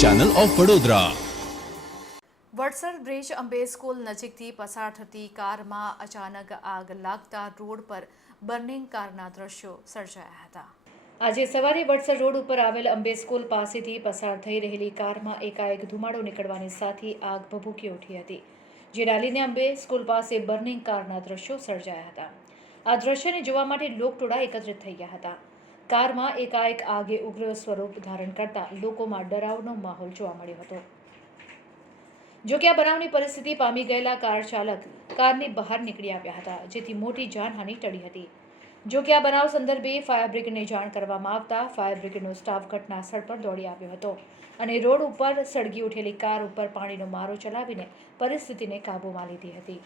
News channel of Vadodara. Vadsar bridge Ambe school નજીકથી પસાર થતી કારમાં અચાનક આગ લાગતા રોડ પર બર્નિંગ કારના દ્રશ્યો સર્જાયા હતા। આજે સવારે વડસર રોડ ઉપર આવેલ અંબે સ્કૂલ પાસેથી પસાર થઈ રહેલી કારમાં એકાએક ધુમાડો નીકળવાની સાથે આગ ભભૂકી ઉઠી હતી, જેને લઈને અંબે સ્કૂલ પાસે બર્નિંગ કારના દ્રશ્યો સર્જાયા હતા। આ દ્રશ્યને જોવા માટે લોકટોળા એકત્રિત થઈ ગયા હતા। કારમાં એકાએક આગે ઉગ્ર સ્વરૂપ ધારણ કરતા લોકોમાં ડરાવનો માહોલ જોવા મળ્યો હતો। જો કે આ બનાવની પરિસ્થિતિ પામી ગયેલા કાર ચાલક કારની બહાર નીકળી આવ્યા હતા, જેથી મોટી જાનહાનિ ટળી હતી। જો કે આ બનાવ સંદર્ભે ફાયર બ્રિગેડને જાણ કરવામાં આવતા ફાયર બ્રિગેડનો સ્ટાફ ઘટના સ્થળ પર દોડી આવ્યો હતો અને રોડ ઉપર સળગી ઉઠેલી કાર ઉપર પાણીનો મારો ચલાવીને પરિસ્થિતિને કાબૂમાં લીધી હતી।